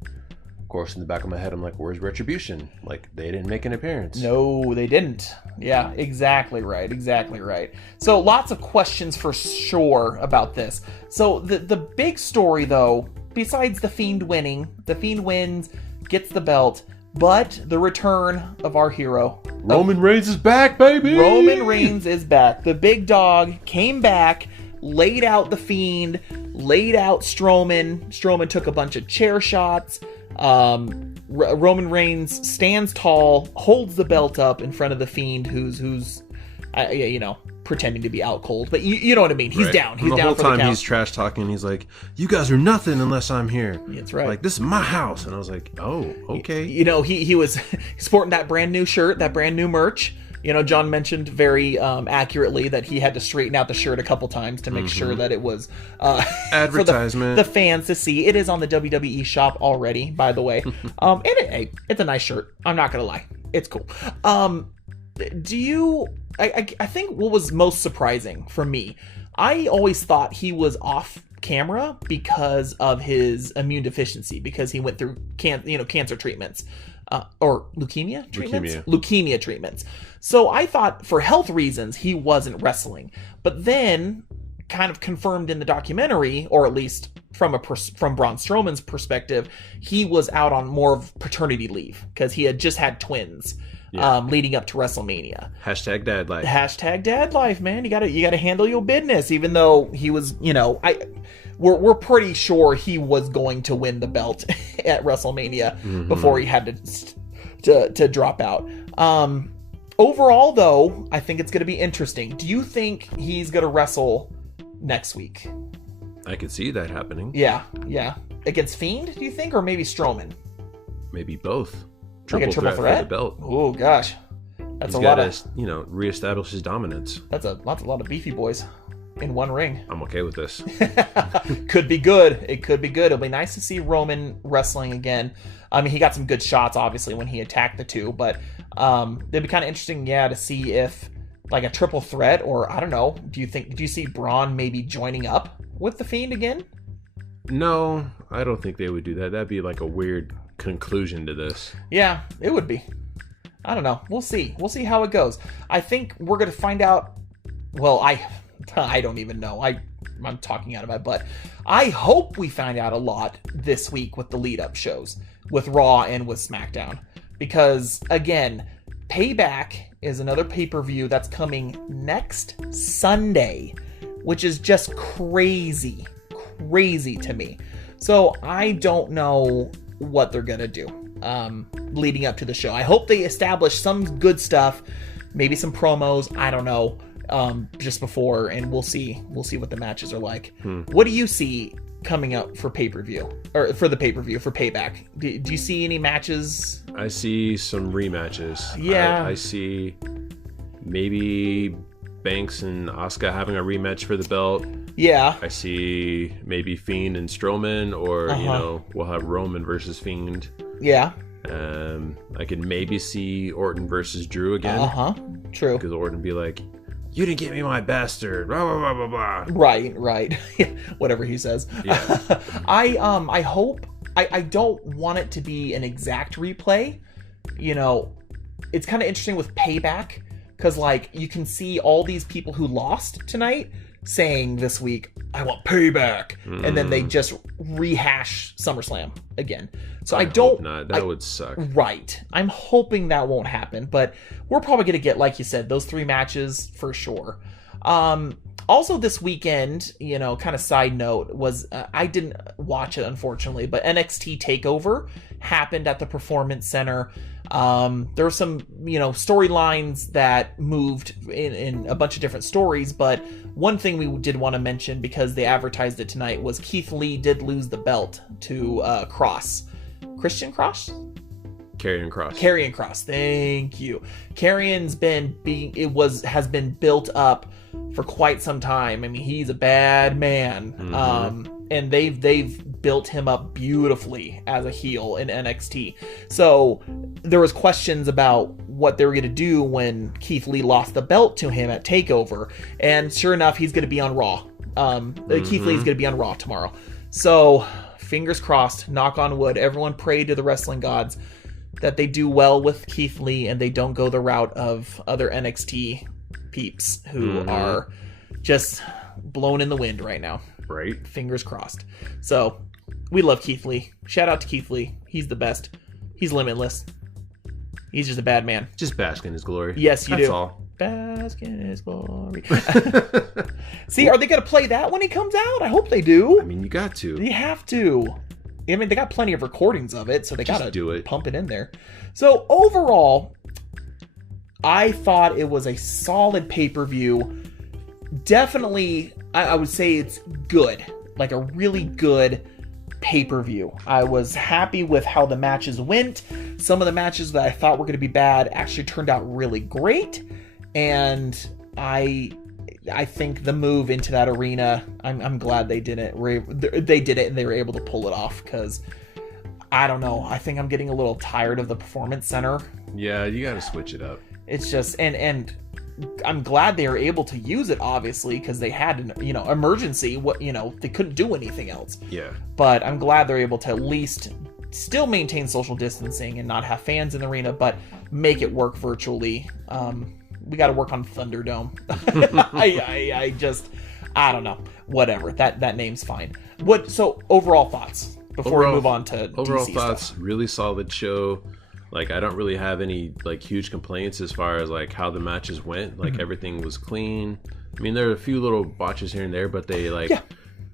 of course, in the back of my head, I'm like, where's Retribution? Like, they didn't make an appearance. No, they didn't. Yeah, exactly right. So lots of questions for sure about this. So the big story though, besides The Fiend winning, The Fiend wins, gets the belt. But the return of our hero. Roman Reigns is back, baby! Roman Reigns is back. The big dog came back, laid out The Fiend, laid out Strowman. Strowman took a bunch of chair shots. Roman Reigns stands tall, holds the belt up in front of The Fiend, who's pretending to be out cold, but you know what I mean. He's down. He's down for the count. The whole time he's trash talking. He's like, "You guys are nothing unless I'm here." That's right. Like, this is my house, and I was like, "Oh, okay." He was sporting that brand new shirt, that brand new merch. John mentioned very accurately that he had to straighten out the shirt a couple times to make sure that it was advertisement for the fans to see. It is on the WWE shop already, by the way. And it's a nice shirt. I'm not gonna lie, it's cool. I think what was most surprising for me, I always thought he was off camera because of his immune deficiency, because he went through cancer treatments, or leukemia treatments. So I thought for health reasons he wasn't wrestling, but then kind of confirmed in the documentary, or at least from Braun Strowman's perspective, he was out on more of paternity leave because he had just had twins. leading up to WrestleMania. Hashtag dad life. Hashtag dad life, man. You gotta handle your business. Even though he was, we're pretty sure he was going to win the belt at WrestleMania before he had to drop out. Overall, though, I think it's going to be interesting. Do you think he's going to wrestle next week? I could see that happening. Yeah. Against Fiend, do you think? Or maybe Strowman? Maybe both. Like a triple threat? For the belt. Oh, gosh. That's he's a lot of... reestablish his dominance. That's a lot of beefy boys in one ring. I'm okay with this. Could be good. It could be good. It'll be nice to see Roman wrestling again. I mean, he got some good shots, obviously, when he attacked the two, but it'd be kind of interesting, to see if, like, a triple threat, or, I don't know, do you see Braun maybe joining up with the Fiend again? No, I don't think they would do that. That'd be, like, a weird conclusion to this. Yeah, it would be. I don't know. We'll see. We'll see how it goes. I think we're going to find out, well, I don't even know. I'm talking out of my butt. I hope we find out a lot this week with the lead-up shows, with Raw and with SmackDown. Because, again, Payback is another pay-per-view that's coming next Sunday, which is just crazy to me. So I don't know what they're going to do leading up to the show. I hope they establish some good stuff, maybe some promos, I don't know, just before, and we'll see what the matches are like. What do you see coming up for pay-per-view, or for the pay-per-view for Payback? Do you see any matches? I see some rematches. Yeah. I see maybe Banks and Asuka having a rematch for the belt. Yeah. I see maybe Fiend and Strowman, or we'll have Roman versus Fiend. Yeah. I could maybe see Orton versus Drew again. True. Because Orton be like, "You didn't get me my bastard." Blah blah blah blah blah. Right. Whatever he says. Yeah. I hope. I don't want it to be an exact replay. It's kind of interesting with Payback, because, like, you can see all these people who lost tonight saying this week, "I want payback," and then they just rehash SummerSlam again. So I don't. Hope not. That would suck. Right. I'm hoping that won't happen, but we're probably gonna get, like you said, those 3 matches for sure. Also this weekend, kind of side note, was I didn't watch it, unfortunately, but NXT TakeOver happened at the Performance Center. There were some, storylines that moved in a bunch of different stories, but one thing we did want to mention, because they advertised it tonight, was Keith Lee did lose the belt to Christian Cross? Karrion Kross. Thank you. Karrion's has been built up for quite some time. I mean, he's a bad man. And they've built him up beautifully as a heel in NXT. So there was questions about what they were going to do when Keith Lee lost the belt to him at TakeOver. And sure enough, he's going to be on Raw. Keith Lee's going to be on Raw tomorrow. So fingers crossed, knock on wood, everyone pray to the wrestling gods that they do well with Keith Lee and they don't go the route of other NXT peeps who are just blown in the wind right now. Right. Fingers crossed. So we love Keith Lee. Shout out to Keith Lee. He's the best. He's limitless. He's just a bad man. Just bask in his glory. Yes, you do. That's all. Bask in his glory. See, are they going to play that when he comes out? I hope they do. I mean, you got to. They have to. I mean, they got plenty of recordings of it, so they got to do it. Pump it in there. So overall, I thought it was a solid pay-per-view. Definitely, I would say it's good. Like a really good pay-per-view. I was happy with how the matches went. Some of the matches that I thought were going to be bad actually turned out really great. And I think the move into that arena, I'm glad they did it. They did it and they were able to pull it off, because I don't know. I think I'm getting a little tired of the Performance Center. Yeah, you got to switch it up. It's just, and I'm glad they were able to use it, obviously, because they had an emergency. They couldn't do anything else. Yeah. But I'm glad they're able to at least still maintain social distancing and not have fans in the arena, but make it work virtually. We got to work on Thunderdome. I don't know. Whatever. That name's fine. So overall thoughts before we move on to overall DC thoughts. stuff. Really solid show. Like, I don't really have any like huge complaints as far as like how the matches went. Like, everything was clean. I mean, there are a few little botches here and there, but they like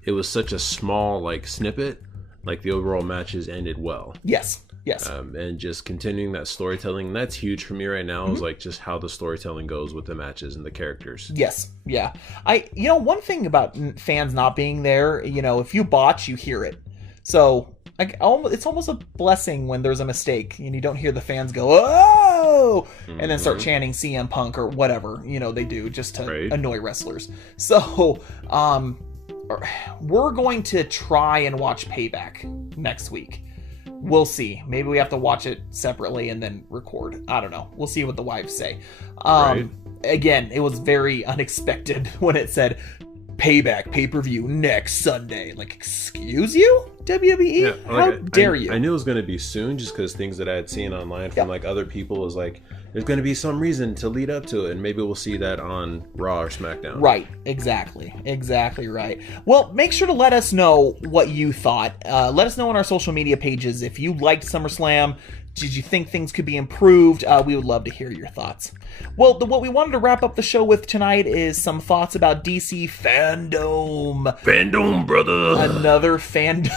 it was such a small like snippet. Like, the overall matches ended well. Yes. And just continuing that storytelling, that's huge for me right now. Is like just how the storytelling goes with the matches and the characters. Yes. Yeah. One thing about fans not being there, if you botch, you hear it. So it's almost a blessing when there's a mistake and you don't hear the fans go, "Oh!" and then start chanting CM Punk or whatever, they do just to annoy wrestlers. So, we're going to try and watch Payback next week. We'll see. Maybe we have to watch it separately and then record. I don't know. We'll see what the wives say. Again, it was very unexpected when it said Payback pay-per-view next Sunday. Like, excuse you, WWE? Yeah, How dare you? I knew it was going to be soon just because things that I had seen online from like other people was like, there's going to be some reason to lead up to it, and maybe we'll see that on Raw or SmackDown. Right, exactly right. Well, make sure to let us know what you thought. Let us know on our social media pages if you liked SummerSlam. Did you think things could be improved? We would love to hear your thoughts. Well, what we wanted to wrap up the show with tonight is some thoughts about DC Fandome. Fandome, brother! Another Fandome.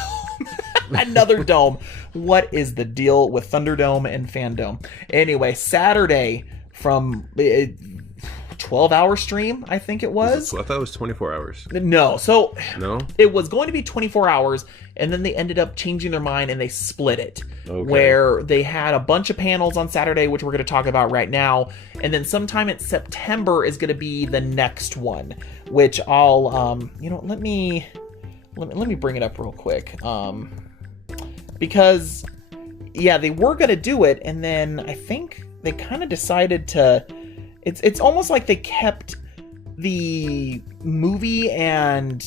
Another dome. What is the deal with Thunderdome and Fandome? Anyway, Saturday from 12-hour stream, I think it was. I thought it was 24 hours. No. So no, it was going to be 24 hours, and then they ended up changing their mind and they split it. Okay. Where they had a bunch of panels on Saturday, which we're going to talk about right now, and then sometime in September is going to be the next one, which I'll let me bring it up real quick. Because they were going to do it, and then I think they kind of decided to. It's almost like they kept the movie and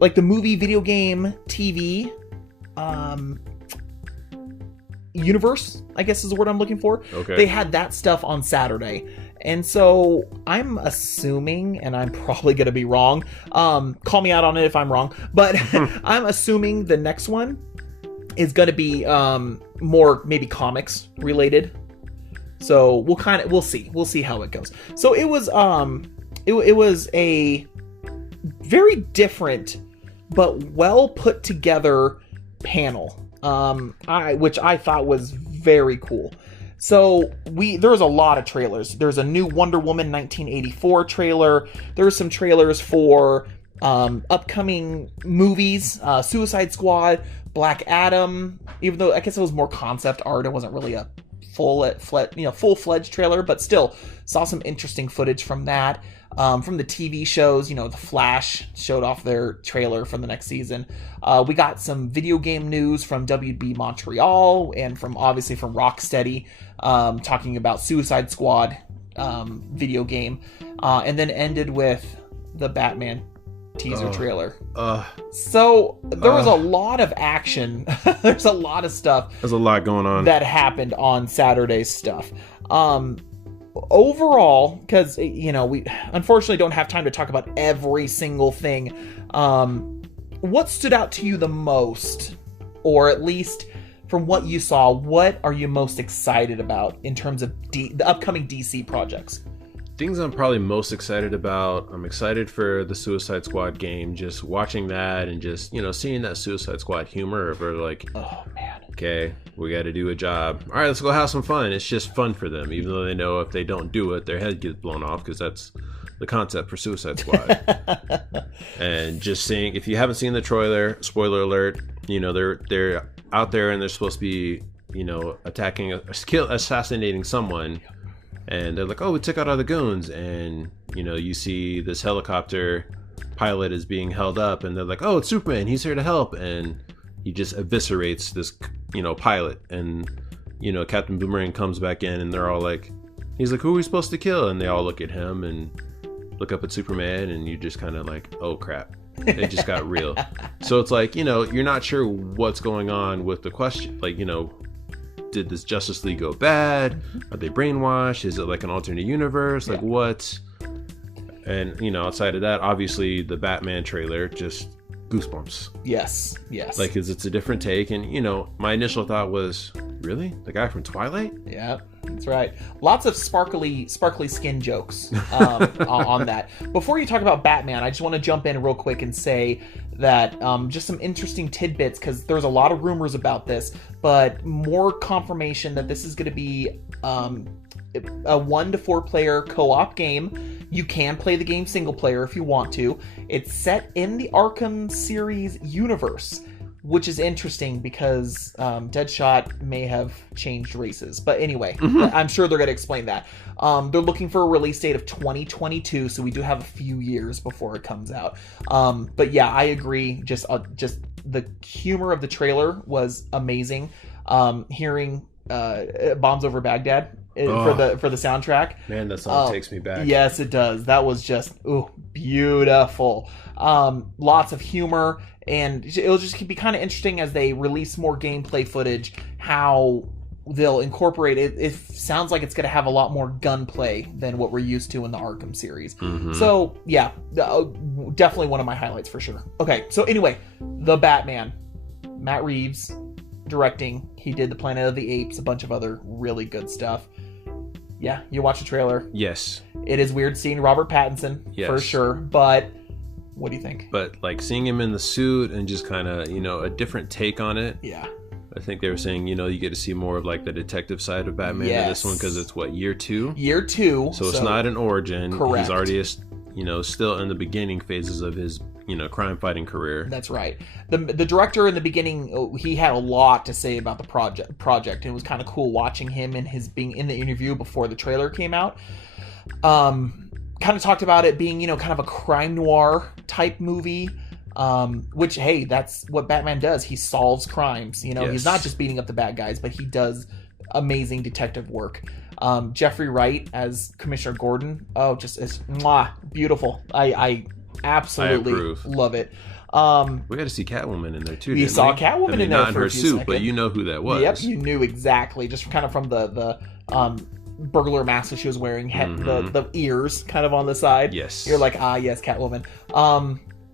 like the movie, video game, TV universe, I guess is the word I'm looking for. Okay. They had that stuff on Saturday. And so I'm assuming, and I'm probably going to be wrong, call me out on it if I'm wrong, but I'm assuming the next one is going to be more maybe comics related. So we'll see how it goes. So it was it was a very different but well put together panel, which I thought was very cool. So there was a lot of trailers. There's a new Wonder Woman 1984 trailer. There's some trailers for upcoming movies, Suicide Squad, Black Adam. Even though I guess it was more concept art, it wasn't really a full-fledged trailer, but still saw some interesting footage from that. From the TV shows, The Flash showed off their trailer for the next season. We got some video game news from WB Montreal and obviously from Rocksteady, talking about Suicide Squad video game, and then ended with the Batman teaser trailer. So there was a lot of action. There's a lot of stuff. There's a lot going on that happened on Saturday's stuff. Overall, because we unfortunately don't have time to talk about every single thing. What stood out to you the most, or at least from what you saw, what are you most excited about in terms of the upcoming DC projects? Things I'm probably most excited about. I'm excited for the Suicide Squad game. Just watching that and just, seeing that Suicide Squad humor of like, oh man, okay, we got to do a job. All right, let's go have some fun. It's just fun for them, even though they know if they don't do it, their head gets blown off, because that's the concept for Suicide Squad. And just seeing, if you haven't seen the trailer, spoiler alert, they're out there and they're supposed to be, assassinating someone. And they're like, oh, we took out all the goons. And, you see this helicopter pilot is being held up. And they're like, oh, it's Superman. He's here to help. And he just eviscerates this, pilot. And, Captain Boomerang comes back in. And they're all like, he's like, who are we supposed to kill? And they all look at him and look up at Superman. And you just kind of like, oh, crap. It just got real. So it's like, you're not sure what's going on with the question. Like, did this Justice League go bad? Are they brainwashed? Is it like an alternate universe? Like what? And outside of that, obviously the Batman trailer, just goosebumps. Yes. Like, 'cause it's a different take. And my initial thought was, Really? The guy from Twilight? Yeah, that's right. Lots of sparkly skin jokes on that. Before you talk about Batman, I just want to jump in real quick and say that just some interesting tidbits, because there's a lot of rumors about this, but more confirmation that this is going to be a 1 to 4 player co-op game. You can play the game single player if you want to. It's set in the Arkham series universe, which is interesting because Deadshot may have changed races. But anyway, I'm sure they're going to explain that. They're looking for a release date of 2022, so we do have a few years before it comes out. But yeah, I agree. Just the humor of the trailer was amazing. Hearing Bombs Over Baghdad for the soundtrack. Man, that song takes me back. Yes, it does. That was just beautiful. Lots of humor. And it'll just be kind of interesting as they release more gameplay footage, how they'll incorporate it. It sounds like it's going to have a lot more gunplay than what we're used to in the Arkham series. So, yeah, definitely one of my highlights for sure. Okay, so anyway, The Batman. Matt Reeves directing. He did The Planet of the Apes, a bunch of other really good stuff. Yeah, you watch the trailer. Yes. It is weird seeing Robert Pattinson, for sure, but... What do you think? But like seeing him in the suit and just kind of, a different take on it. Yeah. I think they were saying, you get to see more of like the detective side of Batman in this one because it's year 2? Year 2. So it's not an origin. Correct. He's already, still in the beginning phases of his, crime fighting career. That's right. The director in the beginning, he had a lot to say about the project. And it was kind of cool watching him and his being in the interview before the trailer came out. Kind of talked about it being, kind of a crime noir type movie, which, hey, that's what Batman does. He solves crimes. He's not just beating up the bad guys, but he does amazing detective work. Jeffrey Wright as Commissioner Gordon. Oh, just is beautiful. I absolutely love it. We got to see Catwoman in there too. We saw Catwoman in there not in her suit, but you know who that was. Yep, you knew exactly, just kind of from the burglar mask that she was wearing, the ears kind of on the side. Yes. You're like, yes, Catwoman.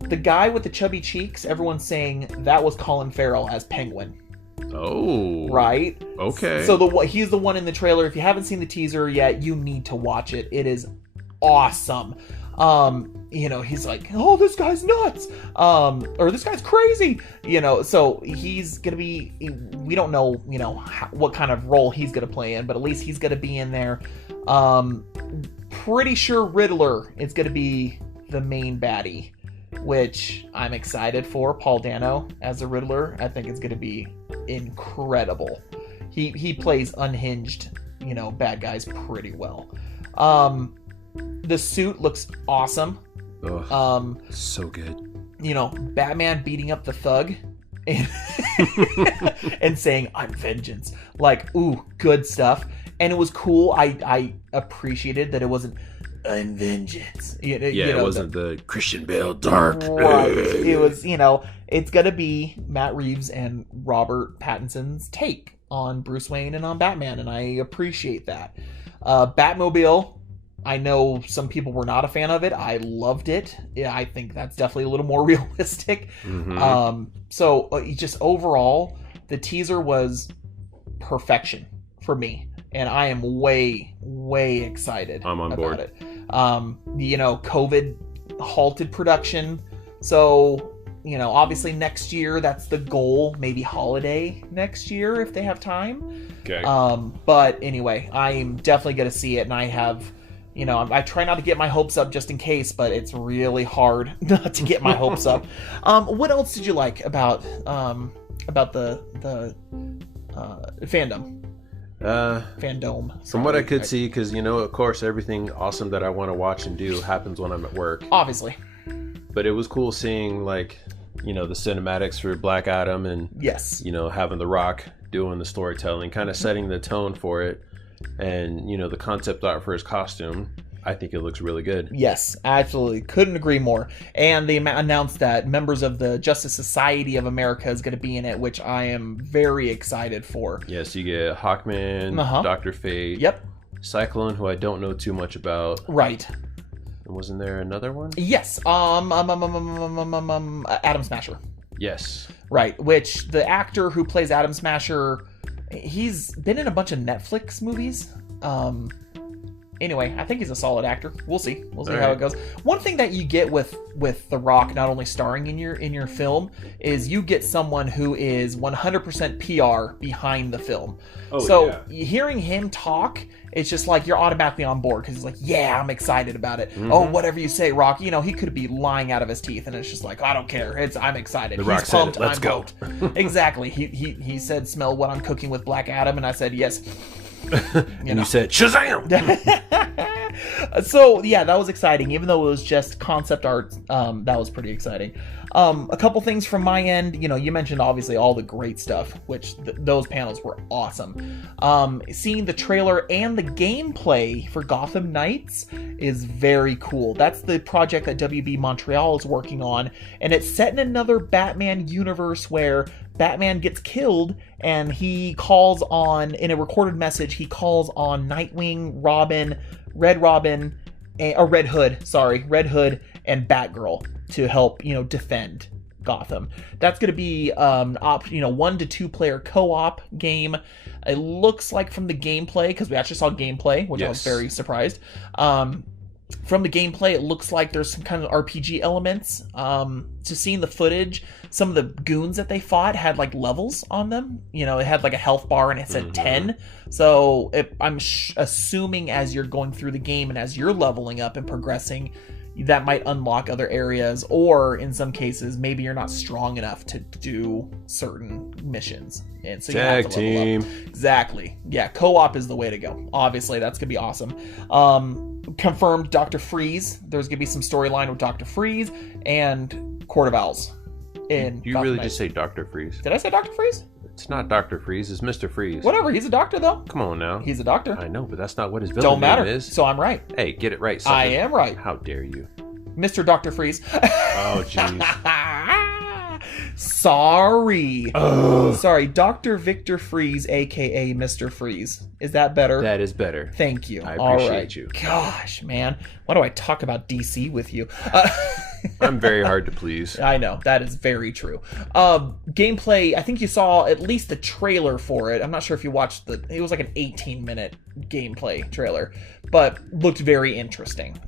The guy with the chubby cheeks, everyone's saying that was Colin Farrell as Penguin. Oh. Right? Okay. So he's the one in the trailer. If you haven't seen the teaser yet, you need to watch it. It is awesome. He's like, oh, this guy's nuts. Or this guy's crazy. So he's going to be, we don't know, what kind of role he's going to play in, but at least he's going to be in there. Pretty sure Riddler is going to be the main baddie, which I'm excited for. Paul Dano as the Riddler. I think it's going to be incredible. He plays unhinged, bad guys pretty well. The suit looks awesome. Ugh, so good. Batman beating up the thug and, and saying, I'm vengeance. Like, ooh, good stuff. And it was cool. I appreciated that it wasn't, I'm vengeance. It wasn't the Christian Bale dark. Right. It was, it's going to be Matt Reeves and Robert Pattinson's take on Bruce Wayne and on Batman, and I appreciate that. Batmobile, I know some people were not a fan of it. I loved it. Yeah, I think that's definitely a little more realistic. So just overall, the teaser was perfection for me, and I am way, way excited. I'm on board. It. COVID halted production, so obviously next year that's the goal. Maybe holiday next year if they have time. Okay. But anyway, I'm definitely going to see it, and I have. I try not to get my hopes up just in case, but it's really hard not to get my hopes up. What else did you like about the fandom? Fandome. From what I could see, because of course, everything awesome that I want to watch and do happens when I'm at work. Obviously. But it was cool seeing the cinematics for Black Adam and having The Rock doing the storytelling, kind of setting the tone for it. And the concept art for his costume, I think it looks really good. Yes, absolutely, couldn't agree more. And they announced that members of the Justice Society of America is going to be in it, which I am very excited for. Yes, you get Hawkman, Dr. Fate, Cyclone, who I don't know too much about. Right. And wasn't there another one? Yes. Atom Smasher. Yes. Right, which the actor who plays Atom Smasher He's been in a bunch of Netflix movies. Anyway, I think he's a solid actor. We'll see. We'll see how it goes. One thing that you get with The Rock not only starring in your film is you get someone who is 100% PR behind the film. Hearing him talk, it's just like you're automatically on board because he's like, yeah, I'm excited about it. Oh, whatever you say, Rock. You know, he could be lying out of his teeth, and it's just like, I don't care. I'm excited. The Rock said it. Let's go. Exactly. He said, smell what I'm cooking with Black Adam, and I said, yes. You said Shazam. So yeah, that was exciting. Even though it was just concept art, that was pretty exciting. A couple things from my end. You mentioned obviously all the great stuff, which those panels were awesome. Seeing the trailer and the gameplay for Gotham Knights is very cool. That's the project that WB Montreal is working on, and it's set in another Batman universe where Batman gets killed, and he calls on, in a recorded message, he calls on Nightwing, Red Hood, and Batgirl to help, defend Gotham. That's going to be 1 to 2 player co-op game. It looks like from the gameplay, because we actually saw gameplay, which I was very surprised. From the gameplay, it looks like there's some kind of RPG elements. Just seeing the footage, some of the goons that they fought had like levels on them. It had like a health bar and it said 10. So I'm assuming as you're going through the game and as you're leveling up and progressing, that might unlock other areas, or in some cases, maybe you're not strong enough to do certain missions. And so you have to level up. Exactly. Yeah, co-op is the way to go. Obviously, that's going to be awesome. Confirmed Dr. Freeze. There's going to be some storyline with Dr. Freeze and Court of Owls. You really just say Dr. Freeze? Did I say Dr. Freeze? It's not Dr. Freeze, it's Mr. Freeze. Whatever, he's a doctor though. Come on now. He's a doctor. I know, but that's not what his villain name is. So I'm right. Hey, get it right, sucker. I am right. How dare you. Mr. Dr. Freeze. Oh, jeez. Sorry. Sorry, Dr. Victor Freeze, a.k.a. Mr. Freeze. Is that better? That is better. Thank you. I appreciate you. Gosh, man. Why do I talk about DC with you? I'm very hard to please. I know. That is very true. Gameplay, I think you saw at least the trailer for it. I'm not sure if you watched it was like an 18-minute gameplay trailer, but looked very interesting.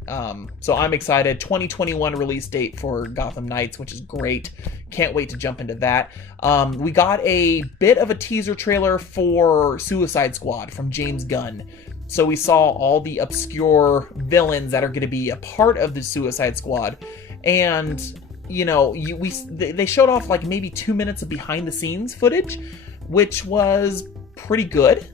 So I'm excited. 2021 release date for Gotham Knights, which is great. Can't wait to jump into that. We got a bit of a teaser trailer for Suicide Squad from James Gunn. So we saw all the obscure villains that are going to be a part of the Suicide Squad. And, they showed off like maybe 2 minutes of behind the scenes footage, which was pretty good.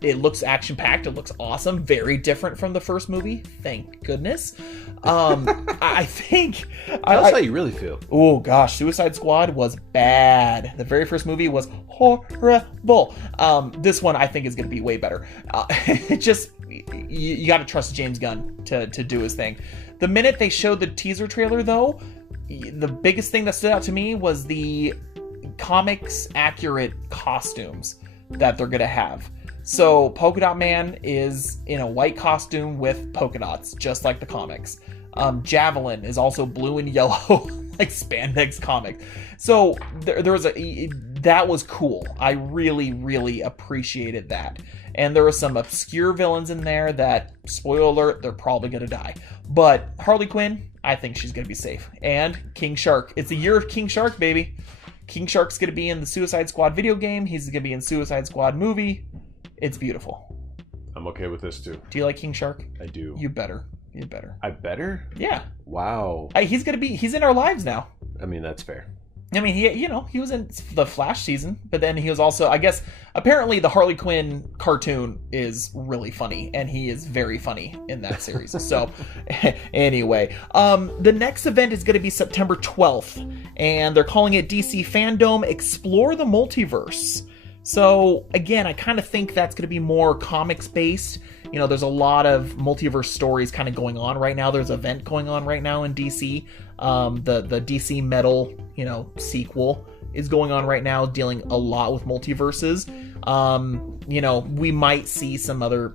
It looks action-packed. It looks awesome. Very different from the first movie. Thank goodness. I think... Tell us how you really feel. Oh, gosh. Suicide Squad was bad. The very first movie was horrible. This one, I think, is going to be way better. You got to trust James Gunn to do his thing. The minute they showed the teaser trailer, though, the biggest thing that stood out to me was the comics-accurate costumes that they're going to have. So Polka Dot Man is in a white costume with polka dots, just like the comics. Javelin is also blue and yellow, like spandex comics. So there was that was cool. I really, really appreciated that. And there were some obscure villains in there that, spoiler alert, they're probably going to die. But Harley Quinn, I think she's going to be safe. And King Shark. It's the year of King Shark, baby. King Shark's going to be in the Suicide Squad video game. He's going to be in Suicide Squad movie. It's beautiful. I'm okay with this too. Do you like King Shark? I do. You better. I better? Yeah. Wow. He's in our lives now. I mean, that's fair. I mean, he was in the Flash season, but then he was also, I guess, apparently the Harley Quinn cartoon is really funny, and he is very funny in that series. So, anyway, the next event is going to be September 12th, and they're calling it DC Fandome Explore the Multiverse. So, again, I kind of think that's going to be more comics-based. There's a lot of multiverse stories kind of going on right now. There's an event going on right now in DC. The DC Metal, sequel is going on right now, dealing a lot with multiverses. We might see some other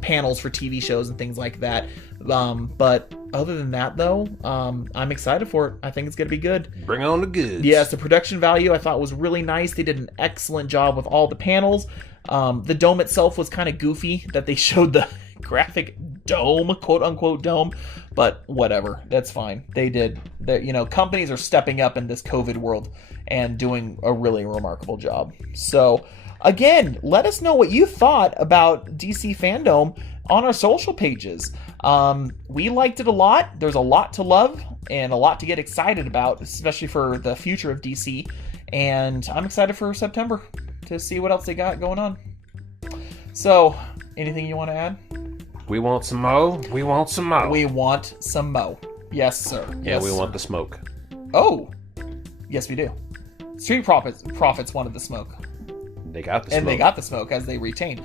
panels for TV shows and things like that. But other than that, though, I'm excited for it. I think it's going to be good. Bring on the goods. Yes, the production value I thought was really nice. They did an excellent job with all the panels. The dome itself was kind of goofy that they showed the graphic dome, quote unquote dome, but whatever, that's fine. They did that. Companies are stepping up in this COVID world and doing a really remarkable job. So again, let us know what you thought about DC Fandome on our social pages. We liked it a lot. There's a lot to love and a lot to get excited about, especially for the future of DC. And I'm excited for September to see what else they got going on. So, anything you want to add? We want some mo. We want some mo. We want some mo. Yes, sir. Yeah, Yes, we sir. want the smoke. Oh, yes, we do. Street Profits wanted the smoke. They got the smoke. And they got the smoke as they retained.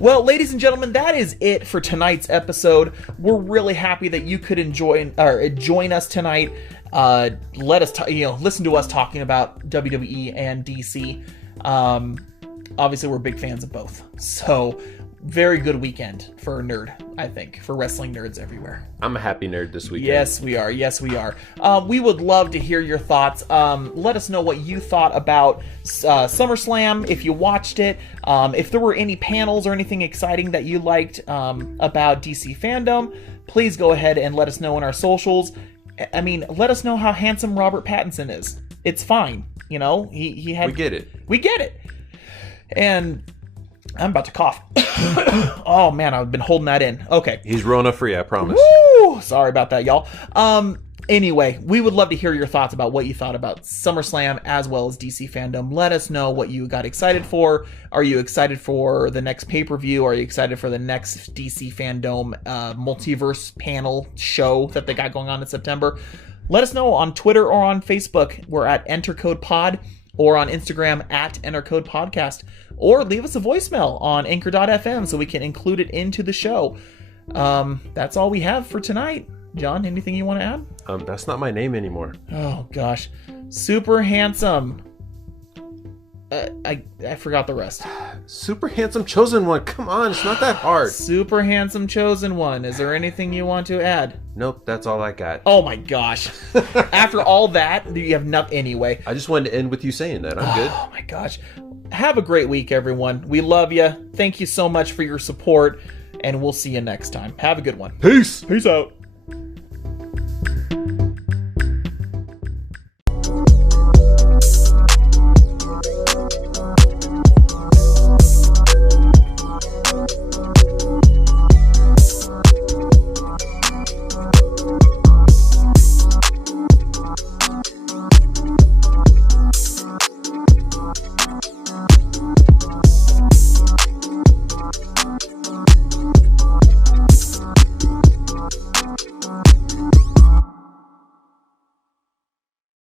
Well, ladies and gentlemen, that is it for tonight's episode. We're really happy that you could join us tonight. Let us listen to us talking about WWE and DC. Obviously, we're big fans of both. So, very good weekend for a nerd, I think, for wrestling nerds everywhere. I'm a happy nerd this weekend. Yes, we are. Yes, we are. We would love to hear your thoughts. Let us know what you thought about SummerSlam, if you watched it, if there were any panels or anything exciting that you liked about DC Fandome. Please go ahead and let us know in our socials. I mean, let us know how handsome Robert Pattinson is. It's fine. He had... We get it. We get it. And... I'm about to cough. Oh man, I've been holding that in. Okay. He's Rona free, I promise. Woo! Sorry about that, y'all. Anyway, we would love to hear your thoughts about what you thought about SummerSlam as well as DC Fandome. Let us know what you got excited for. Are you excited for the next pay-per-view? Are you excited for the next DC Fandome multiverse panel show that they got going on in September? Let us know on Twitter or on Facebook. We're at EnterCodePod, or on Instagram at EnterCodePodcast. Or leave us a voicemail on Anchor.fm so we can include it into the show. That's all we have for tonight. John, anything you want to add? That's not my name anymore. Oh, gosh. Super handsome. I forgot the rest. Super handsome chosen one. Come on, it's not that hard. Super handsome chosen one. Is there anything you want to add? Nope, that's all I got. Oh, my gosh. After all that, you have nothing anyway. I just wanted to end with you saying that. I'm good. Oh, my gosh. Have a great week, everyone. We love you. Thank you so much for your support, and we'll see you next time. Have a good one. Peace. Peace out.